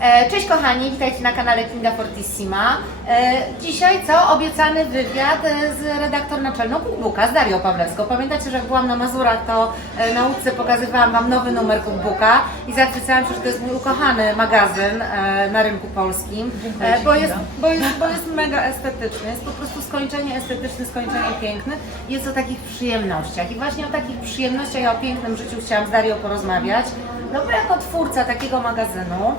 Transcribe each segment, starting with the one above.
E, Cześć kochani, witajcie na kanale Kinga Fortissima. E, Dzisiaj co? Obiecany wywiad e, z redaktor naczelną Cookbooka, z Darią Pawlewską. Pamiętacie, że jak byłam na Mazurach, to na łódce pokazywałam Wam nowy numer Cookbooka i zachwycałam się, że to jest mój ukochany magazyn na rynku polskim, bo jest, bo, jest, bo jest mega estetyczny, jest po prostu skończenie estetyczne, skończenie piękne. Jest o takich przyjemnościach i właśnie o takich przyjemnościach i o pięknym życiu chciałam z Darią porozmawiać, no bo jako twórca takiego magazynu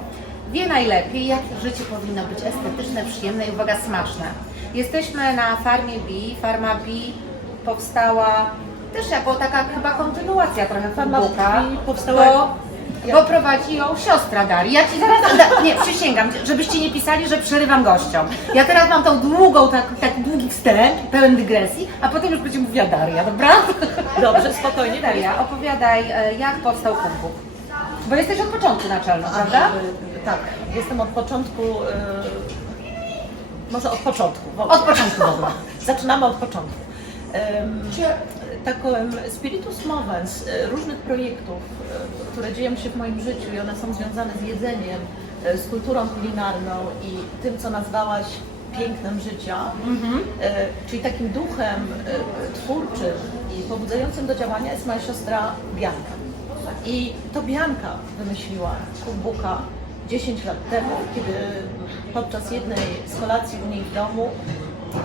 wie najlepiej, jak życie powinno być estetyczne, przyjemne i uwaga, smaczne. Jesteśmy na farmie Bee. Farma Bee powstała też jako taka chyba kontynuacja trochę Farma Facebooka. Bee powstała- Bo, bo prowadzi ją siostra Darii. Ja Ci zaraz, da, nie, przysięgam, żebyście nie pisali, że przerywam gościom. Ja teraz mam tą długą, tak, tak długi wstęp, pełen dygresji, a potem już będzie mówiła Daria, dobra? Dobrze, spokojnie. Daria, opowiadaj, e, jak powstał Kumbuk. Bo jesteś od początku naczelną, prawda? Tak, jestem od początku, y, może od początku. Od początku ogóle. Zaczynamy od początku. Ym, Taką spiritus movens y, różnych projektów, y, które dzieją się w moim życiu i one są związane z jedzeniem, y, z kulturą kulinarną i tym, co nazwałaś pięknem życia, y, czyli takim duchem y, twórczym i pobudzającym do działania jest moja siostra Bianka. I to Bianka wymyśliła Cookbooka 10 lat temu, kiedy podczas jednej z kolacji u niej w domu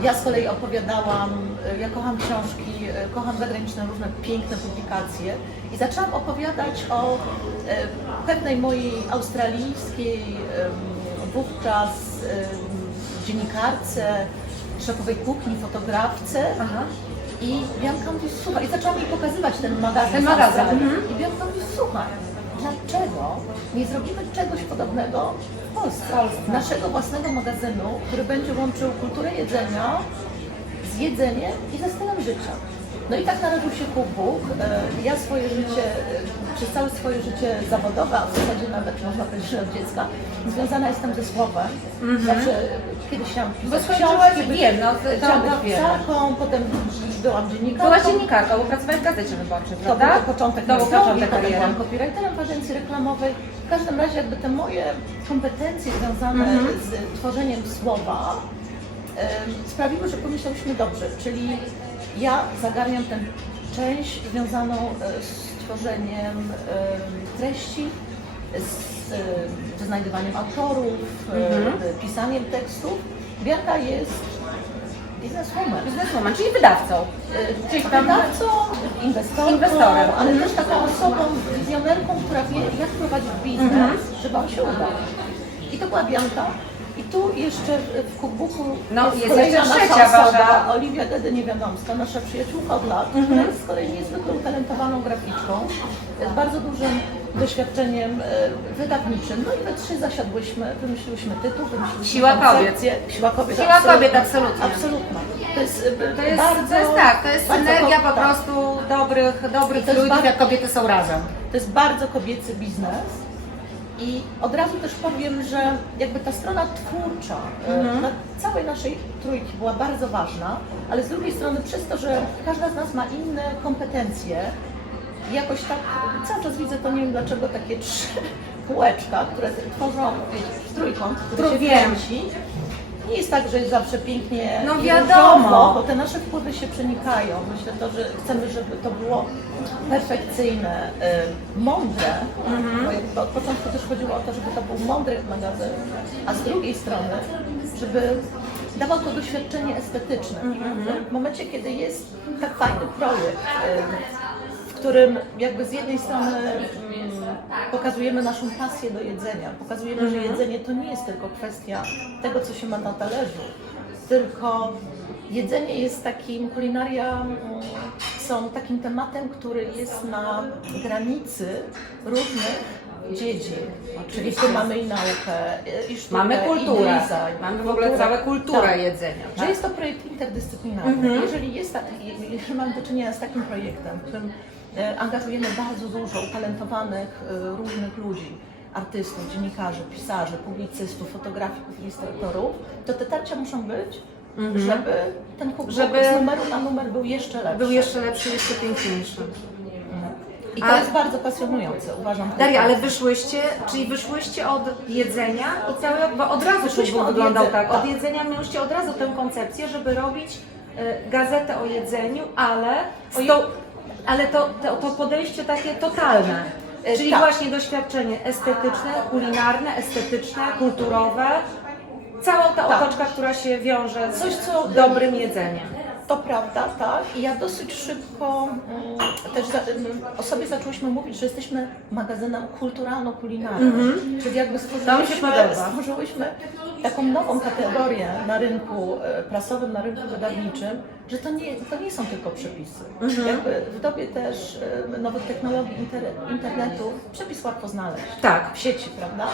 ja z kolei opowiadałam, y, ja kocham książki, y, kocham zagraniczne różne piękne publikacje i zaczęłam opowiadać o y, pewnej mojej australijskiej wówczas dziennikarce, szefowej kuchni, fotografce, Aha. i Bianka mówi, słuchaj, i zaczęłam jej pokazywać ten magazyn. Ten magazyn, mhm. I Bianka mówi, słuchaj, dlaczego nie zrobimy czegoś podobnego w Polsce? Naszego własnego magazynu, który będzie łączył kulturę jedzenia z jedzeniem i ze stylem życia. No i tak narodził się Cookbook. E, Ja swoje życie, e, przez całe swoje życie zawodowe, a w zasadzie nawet można powiedzieć, od dziecka, związana jestem ze słowem. Zawsze kiedyś chciałam. Bo pisać skończyłaś książki, być- wiem, no, to- chciałam to być pisarką, potem byłam dziennikarką. Byłaś dziennikarką, bo pracowałaś w Gazecie Wyborczej, To prawda? był początek To był początek potem kariery. byłam copywriterem w agencji reklamowej. W każdym razie jakby te moje kompetencje związane Mhm. z tworzeniem słowa sprawiły, że pomyślałyśmy dobrze, czyli ja zagarniam tę część związaną e, z tworzeniem em, treści, z em, znajdywaniem autorów, e, Mhm. pisaniem tekstów. Bianka jest bizneswoman. Bizneswoman, czyli wydawcą. Czyli wydawcą, inwestorką, Inwestorem. ale Mhm. też taką osobą, wizjonerką, która wie, jak prowadzić biznes, Mhm. żeby on się udał. I to była Bianka. Tu jeszcze w, Cookbooku No, jest kolejna jeszcze nasza trzecia osoba, wasza. Oliwia Dedy Niewiadomska, nasza przyjaciółka od lat, Mhm. która jest z kolei niezwykle utalentowaną graficzką, z bardzo dużym doświadczeniem e, wydawniczym. No i we trzy zasiadłyśmy, wymyśliłyśmy tytuł, wymyśliłyśmy Siła koncepcję. Siła kobiet. Siła kobiet, absolutnie. Absolutna. To jest, e, To jest, bardzo, to jest tak, to jest ko- po tak. prostu dobrych, dobrych jest ludzi, bardzo- jak kobiety są razem. To jest bardzo kobiecy biznes. I od razu też powiem, że jakby ta strona twórcza e, Mhm. dla całej naszej trójki była bardzo ważna, ale z drugiej strony przez to, że każda z nas ma inne kompetencje, jakoś tak cały czas widzę to nie wiem dlaczego takie trzy kółeczka, które tworzą wiecie, trójkąt, który się kręci. Nie jest tak, że jest zawsze pięknie No i wiadomo. różowo, bo te nasze wpływy się przenikają. Myślę to, że chcemy, żeby to było perfekcyjne, y, mądre, bo jakby od początku też chodziło o to, żeby to był mądry magazyn, a z drugiej strony, żeby dawał to doświadczenie estetyczne. W momencie, kiedy jest tak fajny projekt, y, w którym jakby z jednej strony pokazujemy naszą pasję do jedzenia, pokazujemy, że jedzenie to nie jest tylko kwestia tego, co się ma na talerzu, tylko jedzenie jest takim, kulinaria mm, są takim tematem, który jest na granicy różnych dziedzin. Oczywiście mamy i naukę, i- i sztukę, Mamy i kulturę, design, mamy w ogóle całą kulturę Tak. jedzenia. Że Tak? jest to projekt interdyscyplinarny. Mhm. Jeżeli jest tak, je- jeżeli mamy do czynienia z takim projektem, w którym angażujemy bardzo dużo utalentowanych e, różnych ludzi, artystów, dziennikarzy, pisarzy, publicystów, fotografików, ilustratorów, to te tarcia muszą być, żeby ten Mhm. cookbook Żeby- z numeru na numer był jeszcze lepszy. Był jeszcze lepszy, jeszcze piękniejszy. I to A- jest bardzo pasjonujące, uważam. Daria, ale wyszłyście, czyli wyszłyście od jedzenia i całego, bo od razu Wyszłyśmy od wyglądał jedze- tak, od jedzenia mieliście od razu tę koncepcję, żeby robić e, gazetę o jedzeniu, ale, O ale to, to, to podejście takie totalne, E, czyli tak. właśnie doświadczenie estetyczne, kulinarne, estetyczne, kulturowe, całą ta Tak. otoczka, która się wiąże z Coś, co- dobrym jedzeniem. To prawda, tak. I ja dosyć szybko mm, też za, mm, o sobie zaczęłyśmy mówić, że jesteśmy magazynem kulturalno-kulinarnym. Czyli jakby Mhm. Mi się stworzyłyśmy, podoba. stworzyłyśmy taką nową kategorię na rynku e, prasowym, na rynku wydawniczym, że to nie, to nie są tylko przepisy. Mhm. Jakby w dobie też e, nowych technologii inter, internetu przepis łatwo znaleźć. Tak. W sieci, prawda?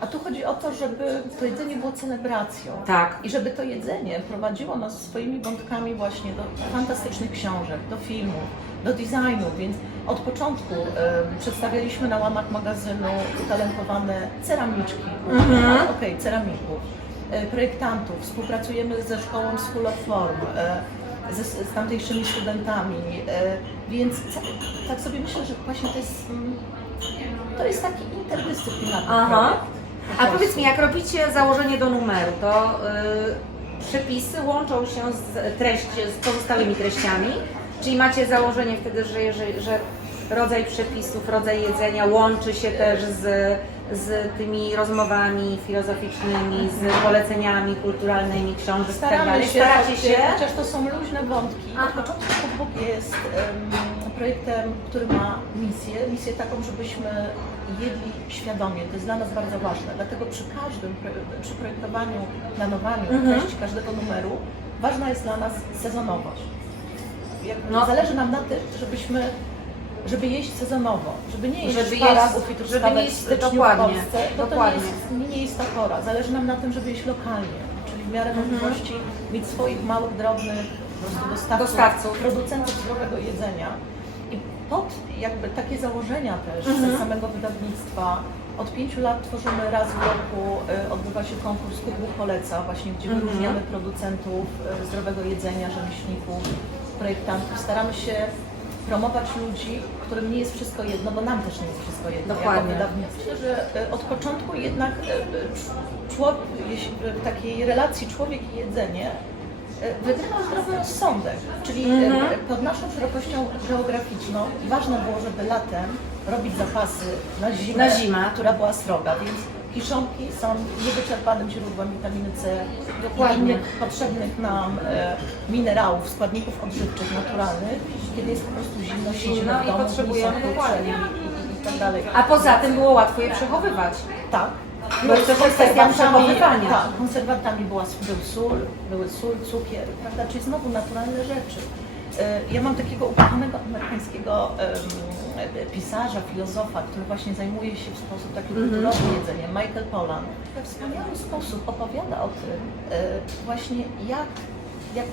A tu chodzi o to, żeby to jedzenie było celebracją. Tak. I żeby to jedzenie prowadziło nas swoimi wątkami właśnie do fantastycznych książek, do filmów, do designu, więc od początku em, przedstawialiśmy na łamach magazynu utalentowane ceramiczki, Mhm. okej, ceramików, e, projektantów, współpracujemy ze szkołą School of Form, ze, z tamtejszymi studentami, e, więc tak sobie myślę, że właśnie to jest, mm, to jest taki interdyscyplinarny Aha. projekt. A powiedz mi, jak robicie założenie do numeru, to y, przepisy łączą się z, treść, z pozostałymi treściami? Czyli macie założenie wtedy, że, jeżeli, że rodzaj przepisów, rodzaj jedzenia łączy się też z, z tymi rozmowami filozoficznymi, z poleceniami kulturalnymi książek i tak Staramy dalej? się, Staracie chociaż- się? chociaż to są luźne wątki. Aha. Od początku Cookbook jest em, projektem, który ma misję, misję taką, żebyśmy jedli świadomie. To jest dla nas bardzo ważne. Dlatego przy każdym, przy projektowaniu, planowaniu Mhm. treści każdego numeru ważna jest dla nas sezonowość. No. Zależy nam na tym, żebyśmy żeby jeść sezonowo, żeby nie jeść Żeby szparagów jeść- i żeby truskawek jeść- w styczniu dokładnie, w Polsce, bo dokładnie. to nie jest, nie jest ta pora. Zależy nam na tym, żeby jeść lokalnie, czyli w miarę Mhm. możliwości mieć swoich małych, drobnych dostawców, Dostawców. producentów zdrowego jedzenia. Pod jakby takie założenia też Mhm. samego wydawnictwa od pięciu lat tworzymy raz w roku, y, odbywa się konkurs Kubuk Poleca, właśnie gdzie Mhm. wyróżniamy producentów y, zdrowego jedzenia, rzemieślników, projektantów. Staramy się promować ludzi, którym nie jest wszystko jedno, bo nam też nie jest wszystko jedno Dokładnie. jako wydawnictwo. Myślę, że y, od początku jednak człowiek, w takiej relacji człowiek i jedzenie y, wygrywa zdrowy rozsądek, czyli y, Mhm. pod naszą szerokością geograficzną ważne było, żeby latem robić zapasy na zimę, Na zimę. która była sroga, więc kiszonki są niewyczerpanym źródłem witaminy C Dokładnie. i potrzebnych nam e, minerałów, składników odżywczych, naturalnych, kiedy jest po prostu zimno, siedzimy w i domu, potrzebujemy dni są dokładnie. i, i, i tak dalej. A poza tym było łatwo je przechowywać. Tak. Bo to przechowywania. Tak, konserwantami była, był sól, były sól, cukier, prawda, czyli znowu naturalne rzeczy. E, Ja mam takiego ukochanego amerykańskiego pisarza, filozofa, który właśnie zajmuje się w sposób taki Mhm. kulturowy jedzeniem, Michael Pollan. We wspaniały sposób opowiada o tym e, właśnie jak, jak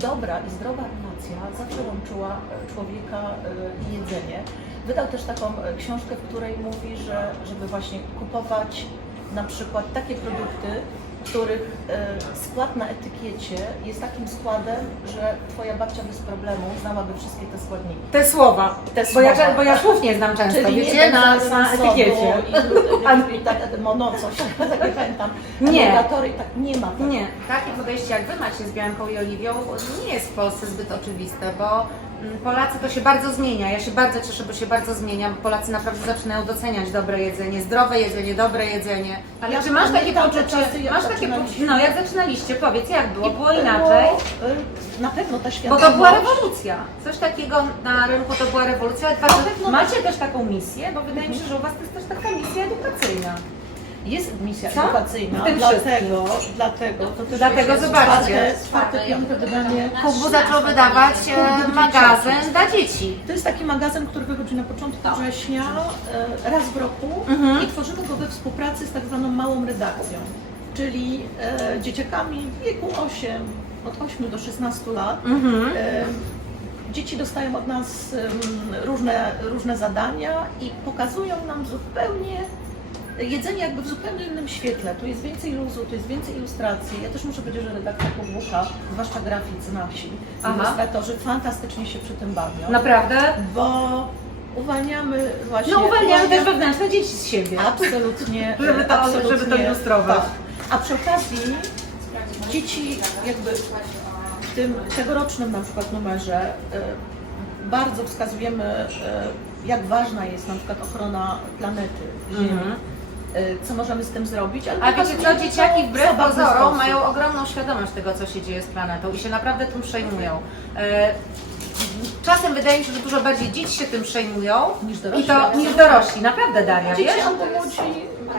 dobra i zdrowa relacja zawsze łączyła e, człowieka e, i jedzenie. Wydał też taką e, książkę, w której mówi, że żeby właśnie kupować na przykład takie produkty, których e, skład na etykiecie jest takim składem, że Twoja babcia bez problemu znałaby wszystkie te składniki. Te słowa, Te bo, ja, słowa. bo ja słów nie znam często, Czyli wiecie, na, na etykiecie. I, i, i tak, mono coś, tak nie pamiętam. Nie. Tak nie ma tego. Nie, takie podejście jak Wy macie z Bianką i Oliwią nie jest w Polsce zbyt oczywiste, bo Polacy to się bardzo zmienia. Ja się bardzo cieszę, bo się bardzo zmienia, bo Polacy naprawdę zaczynają doceniać dobre jedzenie, zdrowe jedzenie, dobre jedzenie. Ale Ja czy masz takie poczucie, masz takie poczucie, no jak zaczynaliście, powiedz jak było, I było inaczej? y, Na pewno ta Bo świadomość. to była rewolucja. Coś takiego na rynku to była rewolucja. Macie też taką misję, bo wydaje mi się, że u Was to jest też taka misja edukacyjna. Jest misja Co? edukacyjna, W tym dlatego, dlatego, to też Dlatego jest zobaczcie. czwarte, czwarte, piąte wydanie. Kubu zaczął wydawać e, magazyn dla dzieci. To jest taki magazyn, który wychodzi na początku września, e, raz w roku Mhm. i tworzymy go we współpracy z tak zwaną małą redakcją, czyli e, dzieciakami w wieku 8, od 8 do 16 lat. Mhm. E, Dzieci dostają od nas em, różne, różne zadania i pokazują nam zupełnie jedzenie jakby w zupełnie innym świetle. Tu jest więcej luzu, tu jest więcej ilustracji. Ja też muszę powiedzieć, że redakcja Powłucha, zwłaszcza graficy nasi, ilustratorzy fantastycznie się przy tym bawią Naprawdę? bo Uwalniamy właśnie... No uwalniamy też wewnętrzne dzieci z siebie. Absolutnie. Żeby to- absolutnie, żeby to ilustrować. Tak. A przy okazji dzieci jakby w tym tegorocznym na przykład numerze e, bardzo wskazujemy, e, jak ważna jest na przykład ochrona planety Ziemi. Mhm. E, Co możemy z tym zrobić? ale A wiecie co, dzieciaki wbrew pozorom mają ogromną świadomość tego, co się dzieje z planetą i się naprawdę tym przejmują. E, Czasem wydaje mi się, że dużo bardziej dzieci się tym przejmują Niż dorośli. i to niż dorośli. Naprawdę Daria, Dzieci wiesz? albo młodzi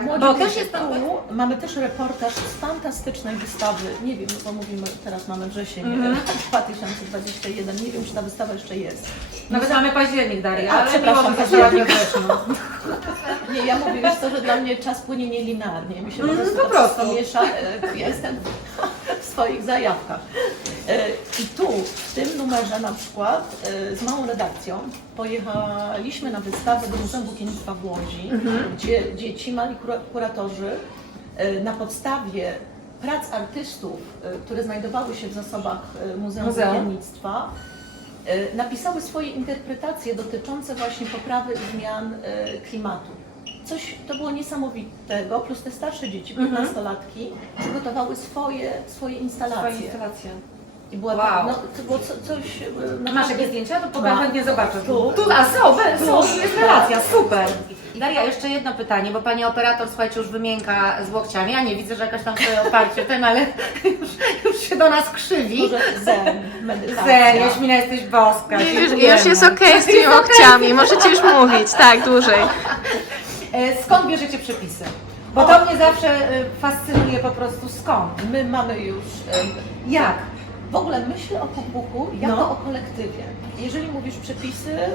Bo ludzie. też jest to- tu. Mamy też reportaż z fantastycznej wystawy. Nie wiem, bo mówimy, teraz mamy wrzesień Mhm. 2021. Nie wiem, czy ta wystawa jeszcze jest. Nawet mamy październik Daria, A, ale miło, przepraszam, że październik. wrześniu. Nie, ja mówię, wiesz co, że dla mnie czas płynie nielinearnie. Mi się Mm, po to prostu. miesza. e, Ja jestem w swoich zajawkach. E, I tu, w tym numerze na przykład, e, z małą redakcją pojechaliśmy na wystawę do Muzeum Włókiennictwa w Łodzi, Mhm. gdzie dzieci, mali kura- kuratorzy e, na podstawie prac artystów, które znajdowały się w zasobach Muzeum, Muzeum. Włókiennictwa, napisały swoje interpretacje dotyczące właśnie poprawy zmian klimatu. Coś to było niesamowitego, plus te starsze dzieci, Mhm. 15-latki, przygotowały swoje, swoje instalacje. instalacje. I była Wow. to, no, to było co, coś... e, Masz jakieś zdjęcia? To potem chętnie zobaczę. Tu. tu a są, be- są, Tu. jest relacja, super. Daria, jeszcze jedno pytanie, bo pani operator, słuchajcie, już wymięka z łokciami. Ja nie widzę, że jakaś tam sobie oparcie ten, ale już, już się do nas krzywi. Może zen, medytacja. Zen, Jaśmina, jesteś boska. Już, dziękujemy. już jest okej z tymi łokciami, możecie już mówić, tak, dłużej. E, Skąd bierzecie przepisy? Bo to mnie zawsze e, fascynuje po prostu skąd. My mamy już... em, Jak? W ogóle myślę o cookbooku jako No. o kolektywie. Jeżeli mówisz przepisy, e,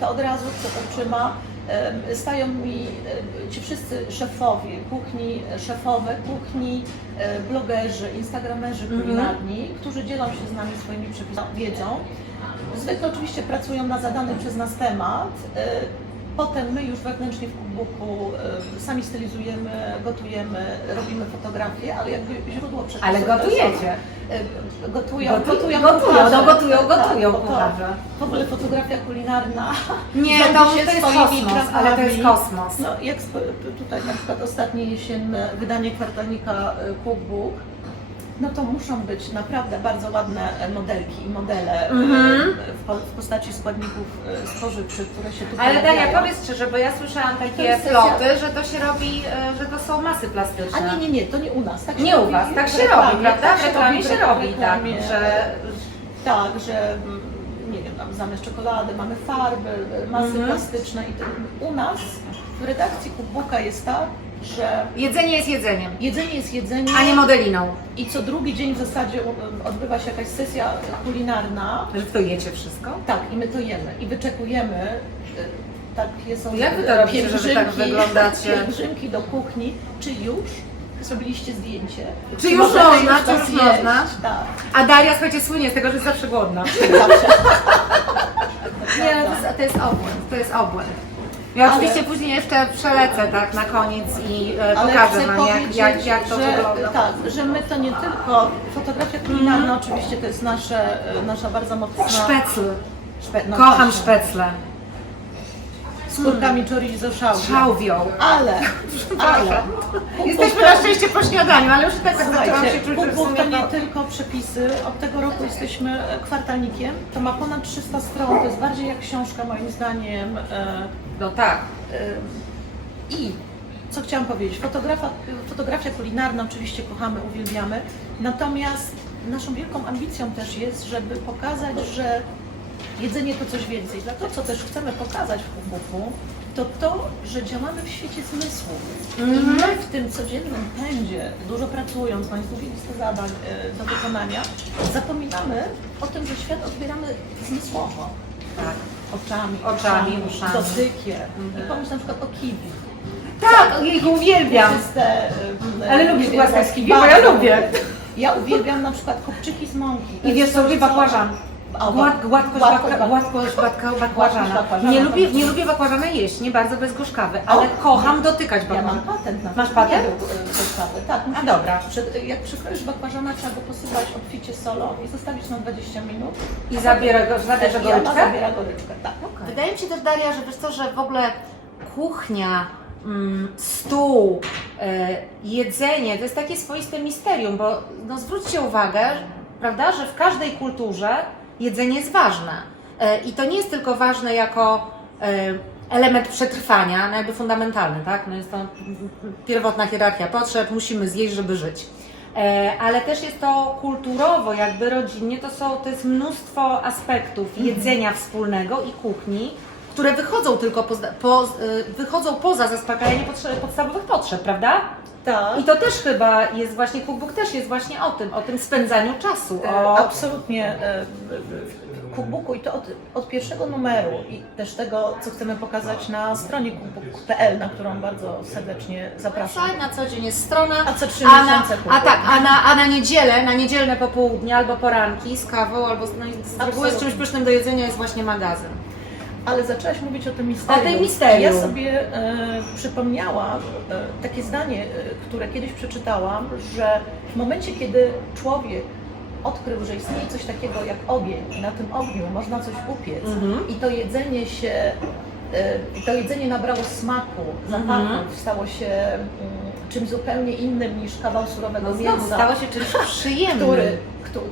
to od razu przed oczyma e, stają mi e, ci wszyscy szefowie kuchni, szefowe kuchni, blogerzy, instagramerzy Mhm. kulinarni, którzy dzielą się z nami swoimi przepisami, wiedzą. Zwykle oczywiście pracują na zadany przez nas temat. Potem my już wewnętrznie w cookbooku sami stylizujemy, gotujemy, robimy fotografie, ale jakby źródło przepisów. Ale gotujecie. E, Gotują, Gotują, gotują, gotują, no gotują, Tak, gotują bo to kucharze. W ogóle fotografia kulinarna. Nie, to, się to jest kosmos, ale to jest kosmos. No jak tutaj na przykład ostatnie jesienne wydanie kwartalnika e, Cookbook, no to muszą być naprawdę bardzo ładne e, modelki i modele e, Mhm. w, po- w postaci składników e, spożywczych, które się tu Ale Daria, pojawiają. powiedz szczerze, bo ja słyszałam To takie jest sesja- ploty, że to się robi, e, że to są masy plastyczne. A nie, nie, nie, to nie u nas. Tak się Nie u robi Was, tak w się reklamie, robi, prawda? tak W reklamie w się robi, tak, reklamie, że... Tak, że mm, nie wiem, tam zamiast czekolady mamy farby, masy Mhm. plastyczne i to, u nas w redakcji Cookbooka jest tak, że Jedzenie jest jedzeniem, jedzenie jest jedzeniem a nie modeliną. i co drugi dzień w zasadzie um, odbywa się jakaś sesja kulinarna. Że to jecie wszystko? Tak, i my to jemy i wyczekujemy. y, Takie są Jak wy to robicie, żeby tak pielgrzymki- wyglądacie? Pielgrzymki do kuchni, czy już zrobiliście zdjęcie? Czy już można, czy już zjeść? można? Tak, A Daria, słuchajcie, słynie z tego, że jest zawsze głodna. Nie, to jest, to jest obłęd, to jest obłęd. Ja oczywiście później jeszcze przelecę tak na koniec i e, Ale pokażę chcę Wam jak, powiedzieć, jak, jak to że, wygląda. Tak, że my to nie tylko fotografia kulinarna, Mhm. oczywiście to jest nasze, nasza bardzo mocna... Szpecl. Szpe, no Kocham właśnie. szpecle. Z kurkami chorizo szałwią. Szałwią. Ale, ale... Jesteśmy na szczęście po śniadaniu, ale już i tak tak zaczęłam się Słuchajcie, czuć, że w Cookbook sumie to nie to... tylko przepisy. Od tego roku jesteśmy e, kwartalnikiem. To ma ponad 300 stron. To jest bardziej jak książka moim zdaniem. E, No tak. e, I co chciałam powiedzieć? Fotografia, fotografia kulinarna oczywiście kochamy, uwielbiamy. Natomiast naszą wielką ambicją też jest, żeby pokazać, że jedzenie to coś więcej. Dla to, co też chcemy pokazać w Kubuku, to to, że działamy w świecie zmysłów. I my w tym codziennym pędzie, dużo pracując, mając długie listy zadań e, do wykonania, zapominamy o tym, że świat odbieramy zmysłowo. tak. Oczami, Oczami, uszami. dotykiem. Mhm. I pomyśl na przykład o kiwi. Tak, ich uwielbiam. Czyste, e, Ale lubisz głaskać jak- kiwi, bo ja lubię. Ja uwielbiam na przykład kopczyki z mąki. To I jest wiesz co, coś, bakłażan. O, Gład, gładkość, Gładkość gładka, bak- gładkość bakła, bakłażana. bakłażana. Nie lubię, nie lubię bakłażana jeść, nie bardzo bezgorzkawy, ale O. kocham dotykać Ja mam bakłażana. patent na. Masz patent? E, bezkawy. Tak, musisz- dobra. Przed, jak przykroisz bakłażana, trzeba go posypać obficie solą i zostawić na 20 minut. I zabiera go, zabierze I go ona rybkę? zabiera goryczkę, tak. Wydaje mi się też, Daria, że wiesz co, że w ogóle kuchnia, mm, stół, e, jedzenie to jest takie swoiste misterium, bo no, zwróćcie uwagę, prawda, że w każdej kulturze jedzenie jest ważne. E, I to nie jest tylko ważne jako e, element przetrwania, no jakby fundamentalny, tak? No jest to pierwotna hierarchia potrzeb, musimy zjeść, żeby żyć. E, ale też jest to kulturowo, jakby rodzinnie, to, są, to jest mnóstwo aspektów jedzenia wspólnego i kuchni, które wychodzą tylko poza, po, e, wychodzą poza zaspokajanie podstawowych potrzeb, prawda? Tak. I to też chyba jest właśnie, cookbook też jest właśnie o tym, o tym spędzaniu czasu, E, o... Absolutnie. e, Cookbooku i to od, od pierwszego numeru i też tego, co chcemy pokazać na stronie cookbook.pl, na którą bardzo serdecznie zapraszam. Na co dzień jest strona, A co trzy a na, miesiące a tak, a na, a na niedzielę, na niedzielne popołudnie albo poranki z kawą, albo z, no, z z Absolutnie. czymś pysznym do jedzenia jest właśnie magazyn. Ale zaczęłaś mówić o tym misterium. O tej misterium. Ja sobie e, przypomniałam e, takie zdanie, e, które kiedyś przeczytałam, że w momencie, kiedy człowiek odkrył, że istnieje coś takiego jak ogień i na tym ogniu można coś upiec Mhm. i to jedzenie się, e, to jedzenie nabrało smaku, zapachu, Mhm. stało się mm, czymś zupełnie innym niż kawał surowego No mięsa stało się czymś przyjemnym. który,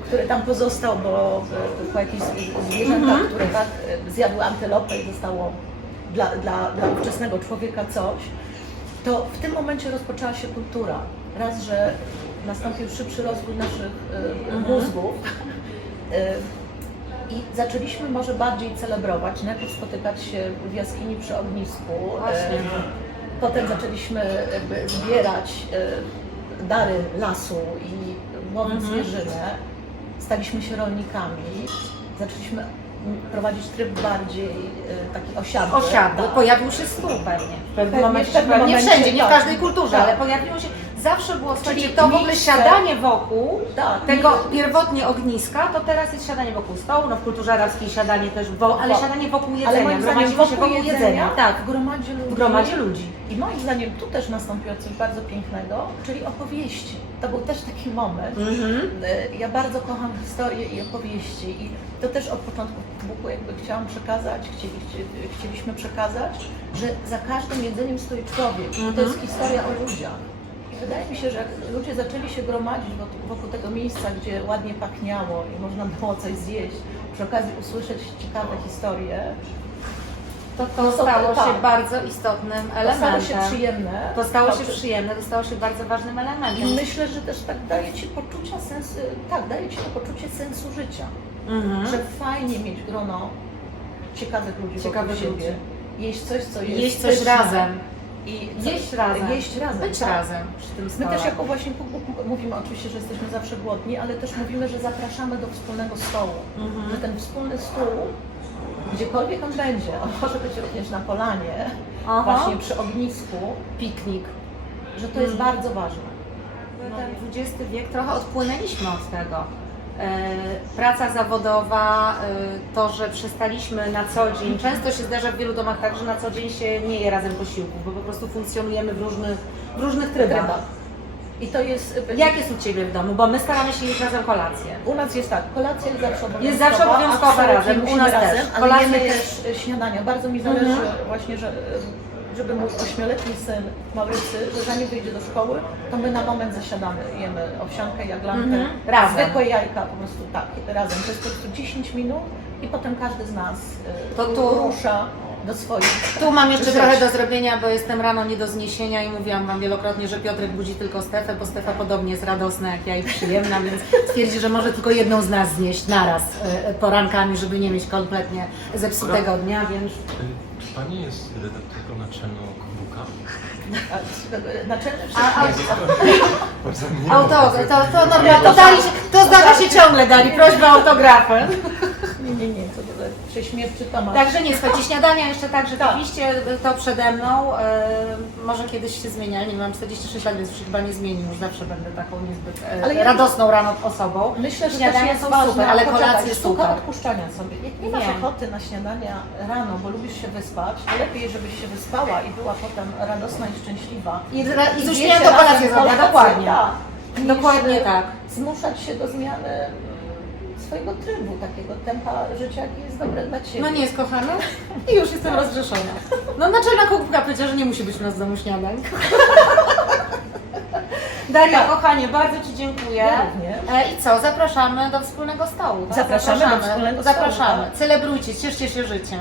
który, tam pozostał, bo po jakichś zwierzętach, Mhm. które tak e, zjadły antylopę i zostało dla, dla, dla ówczesnego człowieka coś, to w tym momencie rozpoczęła się kultura. Raz, że nastąpił szybszy rozwój naszych e, Mhm. mózgów e, i zaczęliśmy może bardziej celebrować, najpierw spotykać się w jaskini przy ognisku, Właśnie. Potem zaczęliśmy zbierać dary lasu i łowić Mhm. Staliśmy się rolnikami. Zaczęliśmy prowadzić tryb bardziej e, taki osiadły. Osiadły, Tak. pojawił się stół pewnie. W pewnym Pewnie, momencie, w pewnym momencie, wszędzie, nie w tak. każdej kulturze, Tak. ale pojawiło się, zawsze było, słuchajcie, Czyli to w ogóle miejsce- siadanie wokół Tak. tego pierwotnie ogniska, to teraz jest siadanie wokół stołu, no w kulturze arabskiej siadanie też, wo, ale siadanie wokół Ale jedzenia, moim zdaniem gromadzimy się wokół jedzenia, tak, w gromadzie ludzi. w gromadzie ludzi. I moim zdaniem tu też nastąpiło coś bardzo pięknego, czyli opowieści. To był też taki moment, Mhm. E, Ja bardzo kocham historie i opowieści i to też od początku Buku jakby chciałam przekazać, chcieli, chci- chcieliśmy przekazać, że za każdym jedzeniem stoi człowiek. To jest historia o ludziach. Wydaje mi się, że jak ludzie zaczęli się gromadzić wokół, tego miejsca, gdzie ładnie pachniało i można było coś zjeść, przy okazji usłyszeć ciekawe historie, To, to to- stało tak. się bardzo istotnym to elementem. stało się przyjemne. To stało się To- przyjemne, to stało się bardzo ważnym elementem. I myślę, że też tak daje Ci poczucia sensu, tak, daje Ci to poczucie sensu życia. Mhm. że fajnie mieć grono ciekawych ludzi Ciekawych wokół ludzi. Jeść coś, co jest Jeść coś pyszne. razem, I jeść razem, Jeść razem, być tak. razem przy tym My stole. też jako właśnie mówimy oczywiście, że jesteśmy zawsze głodni, ale też mówimy, że zapraszamy do wspólnego stołu. Mhm. Że ten wspólny stół, gdziekolwiek on będzie, on może być również na polanie, Aha. właśnie przy ognisku, piknik. że to jest Mhm. bardzo ważne. Ten XX wiek trochę odpłynęliśmy od tego. E, Praca zawodowa, e, to, że przestaliśmy na co dzień, często się zdarza w wielu domach tak, że na co dzień się nie je razem posiłków, bo po prostu funkcjonujemy w różnych, w różnych trybach. I to jest... Jak jest u Ciebie w domu? Bo my staramy się jeść razem kolację. U nas jest tak, kolacja jest zawsze obowiązkowa. Jest zawsze obowiązkowa razem, u nas razem, też. ale jemy też śniadania. Bardzo mi zależy Mhm. właśnie, że, żeby mój ośmioletni syn Maurycy, że zanim wyjdzie do szkoły, to my na moment zasiadamy, jemy owsiankę, jaglankę, Mhm. Razem. zwykłe jajka, po prostu tak, razem. To jest po prostu 10 minut i potem każdy z nas y, To tu- rusza do swoich Tu mam jeszcze rzeczy. trochę do zrobienia, bo jestem rano nie do zniesienia i mówiłam Wam wielokrotnie, że Piotrek budzi tylko Stefę, bo Stefa podobnie jest radosna jak ja i przyjemna, więc stwierdzi, że może tylko jedną z nas znieść naraz e, porankami, żeby nie mieć kompletnie zepsutego dnia, więc Czy Pani jest redaktorką naczelną Kubuka? Naczelny autograf, to, to, no, to, Dari, się- to zdarza się ciągle, Dari, prośba o autografy. Nie, nie, nie, to, to, się śmierci Tomasz. Także nie, słuchajcie, śniadania jeszcze tak, Tak. rzeczywiście to przede mną. E, może kiedyś się zmienia, nie mam 46 lat, więc już się chyba nie zmieni, już zawsze będę taką niezbyt e, Ale ja- radosną rano osobą. Myślę, że Śniadania jest są ważne, super, ale poczekaj, kolacje sztuka super. odpuszczania sobie. Jak nie masz Wiem. ochoty na śniadania rano, bo lubisz się wyspać, to lepiej, żebyś się wyspała i była potem radosna i szczęśliwa. I, ra- i z uśmiechem to kolację zrobię, dokładnie. tak. Dokładnie tak. Zmuszać się do zmiany swojego trybu, takiego tempa życia, jakie jest dobre dla Ciebie. No nie jest kochana i już jestem rozgrzeszona. No naczelna kuchnia powiedziała, że nie musi być u nas domu śniadań. Daria, kochanie, bardzo Ci dziękuję. Ja również. E, I co, zapraszamy do wspólnego stołu. Tak? Zapraszamy do wspólnego stołu, Zapraszamy. tak. Celebrujcie, cieszcie się życiem.